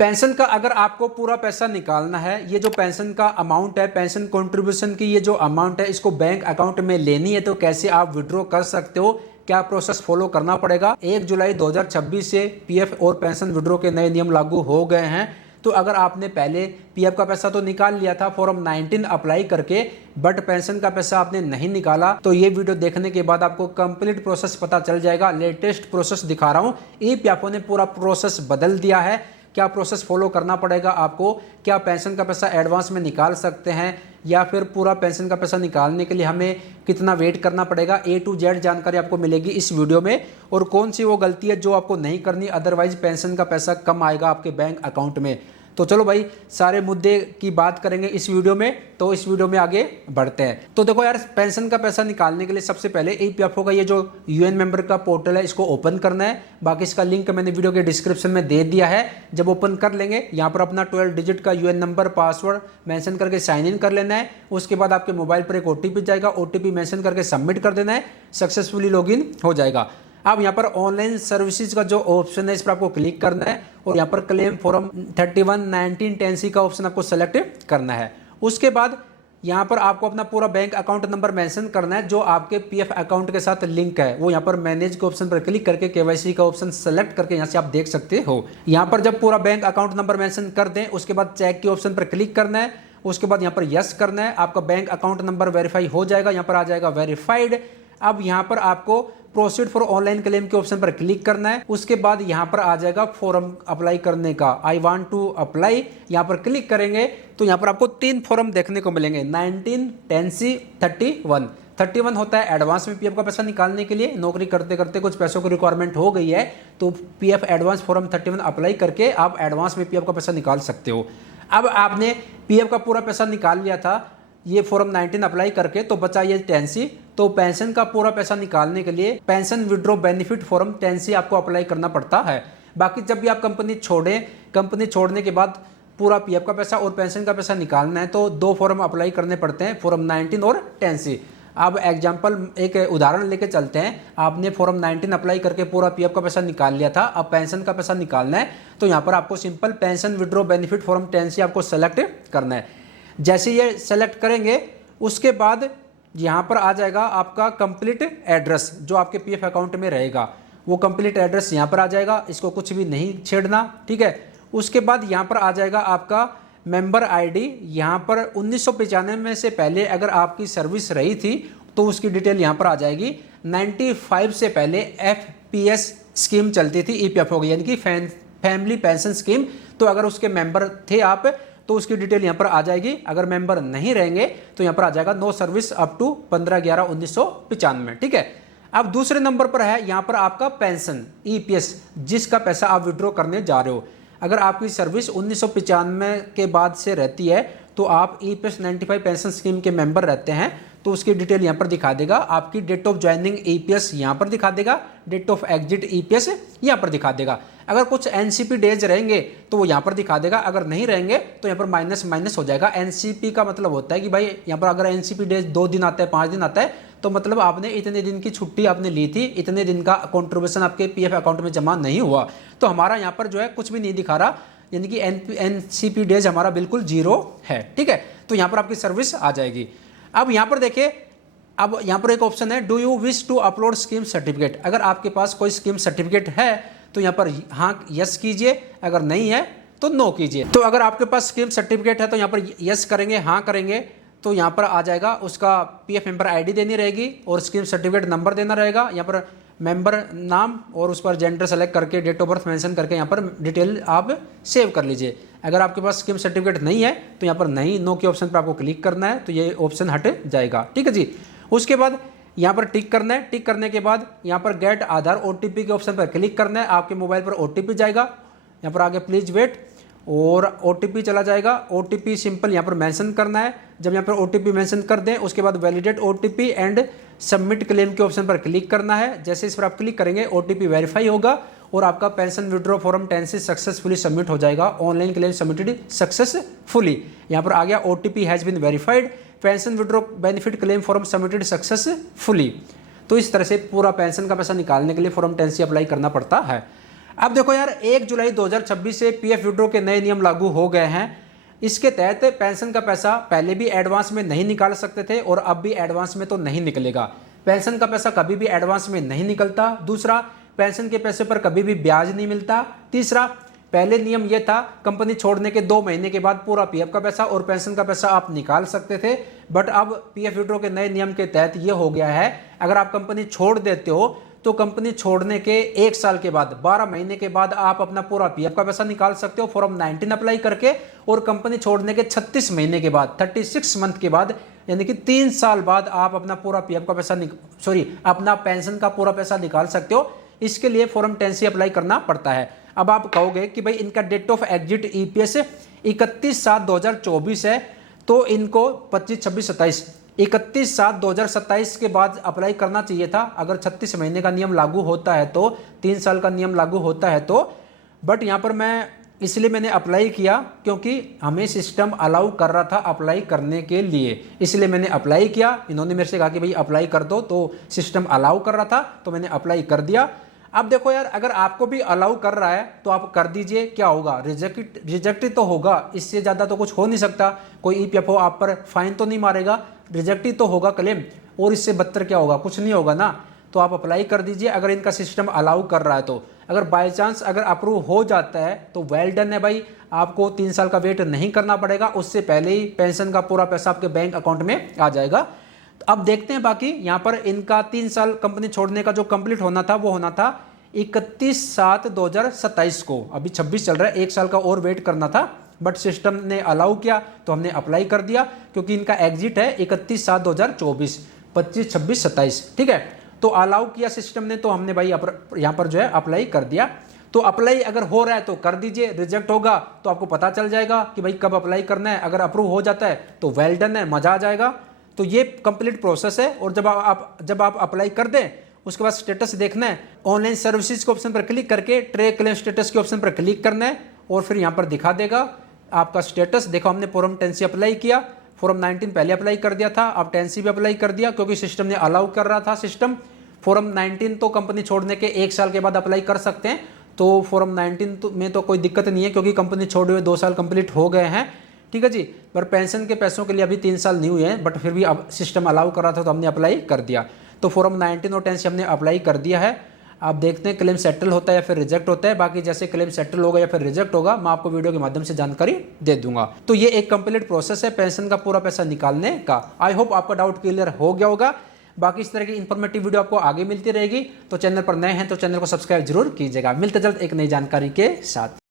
Pension का अगर आपको पूरा पैसा निकालना है, ये जो पेंशन का अमाउंट है, पेंशन कंट्रीब्यूशन की ये जो अमाउंट है, इसको बैंक अकाउंट में लेनी है तो कैसे आप विड्रॉ कर सकते हो, क्या प्रोसेस फॉलो करना पड़ेगा। 1 जुलाई 2026 से पीएफ और पेंशन विड्रॉ के नए नियम लागू हो गए हैं। तो अगर आपने पहले पीएफ का पैसा तो निकाल लिया था फॉर्म 19 अप्लाई करके, बट पेंशन का पैसा आपने नहीं निकाला, तो ये वीडियो देखने के बाद आपको कंप्लीट प्रोसेस पता चल जाएगा। लेटेस्ट प्रोसेस दिखा रहा हूँ। ईपीएफओ ने पूरा प्रोसेस बदल दिया है। क्या प्रोसेस फॉलो करना पड़ेगा आपको, क्या पेंशन का पैसा एडवांस में निकाल सकते हैं या फिर पूरा पेंशन का पैसा निकालने के लिए हमें कितना वेट करना पड़ेगा, A to Z जानकारी आपको मिलेगी इस वीडियो में। और कौन सी वो गलती है जो आपको नहीं करनी, अदरवाइज पेंशन का पैसा कम आएगा आपके बैंक अकाउंट में। तो चलो भाई, सारे मुद्दे की बात करेंगे इस वीडियो में, तो इस वीडियो में आगे बढ़ते हैं। तो देखो यार, पेंशन का पैसा निकालने के लिए सबसे पहले ईपीएफओ का ये जो यूएन मेंबर का पोर्टल है, इसको ओपन करना है। बाकी इसका लिंक मैंने वीडियो के डिस्क्रिप्शन में दे दिया है। जब ओपन कर लेंगे, यहाँ पर अपना 12 डिजिट का यूएन नंबर, पासवर्ड मेंशन करके साइन इन कर लेना है। उसके बाद आपके मोबाइल पर एक ओटीपी जाएगा, ओटीपी मेंशन करके सबमिट कर देना है, सक्सेसफुली लॉगिन हो जाएगा। अब यहाँ पर ऑनलाइन सर्विसेज का जो ऑप्शन है, इस पर आपको क्लिक करना है और यहाँ पर क्लेम फॉर्म 31 19 10C का ऑप्शन आपको सेलेक्ट करना है। उसके बाद यहाँ पर आपको अपना पूरा बैंक अकाउंट नंबर मेंशन करना है जो आपके पीएफ अकाउंट के साथ लिंक है। वो यहाँ पर मैनेज के ऑप्शन पर क्लिक करके केवाईसी का ऑप्शन सेलेक्ट करके यहाँ से आप देख सकते हो। यहाँ पर जब पूरा बैंक अकाउंट नंबर मेंशन कर दें, उसके बाद चेक के ऑप्शन पर क्लिक करना है। उसके बाद यहाँ पर यस करना है, आपका बैंक अकाउंट नंबर वेरीफाई हो जाएगा। यहाँ पर आ जाएगा वेरीफाइड। अब यहाँ पर आपको प्रोसीड फॉर ऑनलाइन क्लेम के ऑप्शन पर क्लिक करना है। उसके बाद यहाँ पर आ जाएगा फॉर्म अप्लाई करने का, आई वांट टू अप्लाई। यहाँ पर क्लिक करेंगे तो यहाँ पर आपको 3 फॉर्म देखने को मिलेंगे, 19 10C 31। 31 होता है एडवांस में पीएफ का पैसा निकालने के लिए, नौकरी करते करते कुछ पैसों की रिक्वायरमेंट हो गई है तो पीएफ एडवांस फॉर्म 31 अप्लाई करके आप एडवांस में पीएफ का पैसा निकाल सकते हो। अब आपने पीएफ का पूरा पैसा निकाल लिया था ये फॉर्म 19 अप्लाई करके, तो बचा ये 10C। तो पेंशन का पूरा पैसा निकालने के लिए pension withdraw benefit form 10C आपको अप्लाई करना पड़ता है। बाकी जब भी आप कंपनी छोड़ें, कंपनी छोड़ने के बाद पूरा पीएफ का पैसा और पेंशन का पैसा निकालना है तो 2 फॉर्म अप्लाई करने पड़ते हैं, फॉर्म 19 और 10C। अब एग्जाम्पल एक उदाहरण लेके चलते हैं। आपने फॉर्म 19 अप्लाई करके पूरा पीएफ का पैसा निकाल लिया था, अब पेंशन का पैसा निकालना है तो यहाँ पर आपको simple pension withdraw benefit form 10C आपको सेलेक्ट करना है। जैसे ये सेलेक्ट करेंगे उसके बाद यहाँ पर आ जाएगा आपका कंप्लीट एड्रेस जो आपके पीएफ अकाउंट में रहेगा, वो कंप्लीट एड्रेस यहाँ पर आ जाएगा। इसको कुछ भी नहीं छेड़ना, ठीक है। उसके बाद यहाँ पर आ जाएगा आपका मेंबर आईडी। यहाँ पर 1995 में से पहले अगर आपकी सर्विस रही थी तो उसकी डिटेल यहाँ पर आ जाएगी। 95 से पहले एफपीएस स्कीम चलती थी ईपीएफओ की, यानी कि फैमिली पेंशन स्कीम। तो अगर उसके मेंबर थे आप तो उसकी डिटेल यहाँ पर आ जाएगी। अगर मेंबर नहीं रहेंगे तो यहाँ पर आ जाएगा नो सर्विस अप टू 15/11/1995, ठीक है। अब दूसरे नंबर पर है यहाँ पर आपका पेंशन ईपीएस, जिसका पैसा आप विड्रॉ करने जा रहे हो। अगर आपकी सर्विस 1995 के बाद से रहती है तो आप ईपीएस 95 पेंशन स्कीम के मेंबर रहते हैं तो उसकी डिटेल यहाँ पर दिखा देगा। आपकी डेट ऑफ ज्वाइनिंग ईपीएस यहाँ पर दिखा देगा, डेट ऑफ एग्जिट ईपीएस यहाँ पर दिखा देगा। अगर कुछ एनसीपी डेज रहेंगे तो वो यहाँ पर दिखा देगा, अगर नहीं रहेंगे तो यहाँ पर माइनस माइनस हो जाएगा। एनसीपी का मतलब होता है कि भाई यहाँ पर अगर एनसीपी डेज 2 दिन आता है, 5 दिन आता है, तो मतलब आपने इतने दिन की छुट्टी आपने ली थी, इतने दिन का कॉन्ट्रीब्यूशन आपके पीएफ अकाउंट में जमा नहीं हुआ। तो हमारा यहाँ पर जो है कुछ भी नहीं दिखा रहा, यानी कि एनसीपी डेज हमारा बिल्कुल 0 है, ठीक है। तो यहाँ पर आपकी सर्विस आ जाएगी। अब यहाँ पर देखिए, अब यहाँ पर एक ऑप्शन है, do you wish to upload scheme certificate. अगर आपके पास कोई स्कीम सर्टिफिकेट है तो यहाँ पर हाँ यस कीजिए, अगर नहीं है तो नो कीजिए। तो अगर आपके पास स्कीम सर्टिफिकेट है तो यहाँ पर यस करेंगे, हाँ करेंगे तो यहाँ पर आ जाएगा उसका पीएफ मेंबर आईडी देनी रहेगी और स्कीम सर्टिफिकेट नंबर देना रहेगा। यहाँ पर मेंबर नाम और उस पर जेंडर सेलेक्ट करके डेट ऑफ बर्थ मेंशन करके यहाँ पर डिटेल आप सेव कर लीजिए। अगर आपके पास स्कीम सर्टिफिकेट नहीं है तो यहाँ पर नहीं, नो के ऑप्शन पर आपको क्लिक करना है तो ये ऑप्शन हट जाएगा, ठीक है जी। उसके बाद यहाँ पर टिक करना है। टिक करने के बाद यहाँ पर गेट आधार ओटीपी के ऑप्शन पर क्लिक करना है। आपके मोबाइल पर ओटीपी जाएगा, यहाँ पर आगे प्लीज वेट और ओटीपी चला जाएगा। ओटीपी सिंपल यहाँ पर मेंशन करना है। जब यहाँ पर ओटीपी मेंशन कर दें उसके बाद validate OTP and submit claim के ऑप्शन पर क्लिक करना है। जैसे इस पर आप क्लिक करेंगे ओटीपी वेरीफाई होगा और आपका pension withdraw form 10C successfully submit हो जाएगा। Online claim submitted successfully. यहाँ पर आ गया OTP has been verified, pension withdraw benefit claim form submitted successfully. तो इस तरह से पूरा पेंशन का पैसा निकालने के लिए फॉर्म 10C अप्लाई करना पड़ता है। अब देखो यार 1 जुलाई 2026 से पीएफ विड्रॉ के नए नियम लागू हो गए हैं। इसके तहत पेंशन का पैसा पहले भी एडवांस में नहीं निकाल सकते थे और अब भी एडवांस में तो नहीं निकलेगा। पेंशन का पैसा कभी भी एडवांस में नहीं निकलता। दूसरा, पेंशन के पैसे पर कभी भी ब्याज नहीं मिलता। तीसरा, पहले नियम यह था कंपनी छोड़ने के 2 महीने के बाद पूरा पीएफ का पैसा और पेंशन का पैसा आप निकाल सकते थे, बट अब पीएफ विड्रॉ के नए नियम के तहत यह हो गया है अगर आप कंपनी छोड़ देते हो तो कंपनी छोड़ने के 1 साल के बाद 12 महीने के बाद आप अपना पूरा पीएफ का पैसा निकाल सकते हो फॉर्म 19 अप्लाई करके, और कंपनी छोड़ने के 36 महीने के बाद 36 मंथ के बाद यानी कि 3 साल बाद आप अपना पूरा पीएफ का पैसा अपना पेंशन का पूरा पैसा निकाल सकते हो। इसके लिए फॉर्म 10C अप्लाई करना पड़ता है। अब आप कहोगे कि भाई इनका डेट ऑफ एग्जिट ईपीएस 31/7/2024 है, तो इनको 25, 26, 27 31/7/2027 के बाद अप्लाई करना चाहिए था अगर 36 महीने का नियम लागू होता है तो, 3 साल का नियम लागू होता है तो। बट यहाँ पर मैंने अप्लाई किया क्योंकि हमें सिस्टम अलाउ कर रहा था अप्लाई करने के लिए, इसलिए मैंने अप्लाई किया। इन्होंने मेरे से कहा कि भाई अप्लाई कर दो, तो सिस्टम अलाउ कर रहा था तो मैंने अप्लाई कर दिया। अब देखो यार अगर आपको भी अलाउ कर रहा है तो आप कर दीजिए, क्या होगा, रिजेक्ट तो होगा, इससे ज़्यादा तो कुछ हो नहीं सकता। कोई ईपीएफओ आप पर फाइन तो नहीं मारेगा, रिजेक्ट ही तो होगा क्लेम, और इससे बदतर क्या होगा, कुछ नहीं होगा ना। तो आप अप्लाई कर दीजिए अगर इनका सिस्टम अलाउ कर रहा है तो। अगर बाय चांस अगर अप्रूव हो जाता है तो वेल डन है भाई, आपको 3 साल का वेट नहीं करना पड़ेगा, उससे पहले ही पेंशन का पूरा पैसा आपके बैंक अकाउंट में आ जाएगा। तो अब देखते हैं बाकी यहाँ पर इनका 3 साल कंपनी छोड़ने का जो कंप्लीट होना था वो होना था 31/7/2027 को। अभी 26 चल रहा है, 1 साल का और वेट करना था, बट सिस्टम ने अलाउ किया तो हमने अप्लाई कर दिया क्योंकि इनका एग्जिट है 31/7/2024, 25, 26, 27, ठीक है। तो अलाउ किया सिस्टम ने तो हमने भाई यहाँ पर जो है अप्लाई कर दिया। तो अप्लाई अगर हो रहा है तो कर दीजिए, रिजेक्ट होगा तो आपको पता चल जाएगा कि भाई कब अप्लाई करना है। अगर अप्रूव हो जाता है तो वेल डन है, मजा आ जाएगा। तो ये कंप्लीट प्रोसेस है। और जब आप अप्लाई कर दें उसके बाद स्टेटस देखना है, ऑनलाइन सर्विसेज के ऑप्शन पर क्लिक करके ट्रैक क्लेम स्टेटस के ऑप्शन पर क्लिक करना है और फिर यहाँ पर दिखा देगा आपका स्टेटस। देखो हमने फॉर्म 10C अप्लाई किया, फॉर्म 19 पहले अप्लाई कर दिया था, अब 10C भी अप्लाई कर दिया क्योंकि सिस्टम ने अलाउ कर रहा था। सिस्टम फॉर्म 19 तो कंपनी छोड़ने के 1 साल के बाद अप्लाई कर सकते हैं, तो फॉर्म 19 में तो कोई दिक्कत नहीं है क्योंकि कंपनी छोड़े हुए 2 साल कंप्लीट हो गए हैं, ठीक है जी। पर पेंशन के पैसों के लिए अभी 3 साल नहीं हुए हैं, बट फिर भी अब सिस्टम अलाउ कर रहा था तो हमने अप्लाई कर दिया। तो फॉर्म 19 और 10 से हमने अप्लाई कर दिया है। आप देखते हैं क्लेम सेटल होता है या फिर रिजेक्ट होता है। बाकी जैसे क्लेम सेटल होगा या फिर रिजेक्ट होगा मैं आपको वीडियो के माध्यम से जानकारी दे दूंगा। तो ये एक कंप्लीट प्रोसेस है पेंशन का पूरा पैसा निकालने का। आई होप आपका डाउट क्लियर हो गया होगा। बाकी इस तरह की इन्फॉर्मेटिव वीडियो आपको आगे मिलती रहेगी। तो चैनल पर नए हैं तो चैनल को सब्सक्राइब जरूर कीजिएगा। मिलते जल्द एक नई जानकारी के साथ।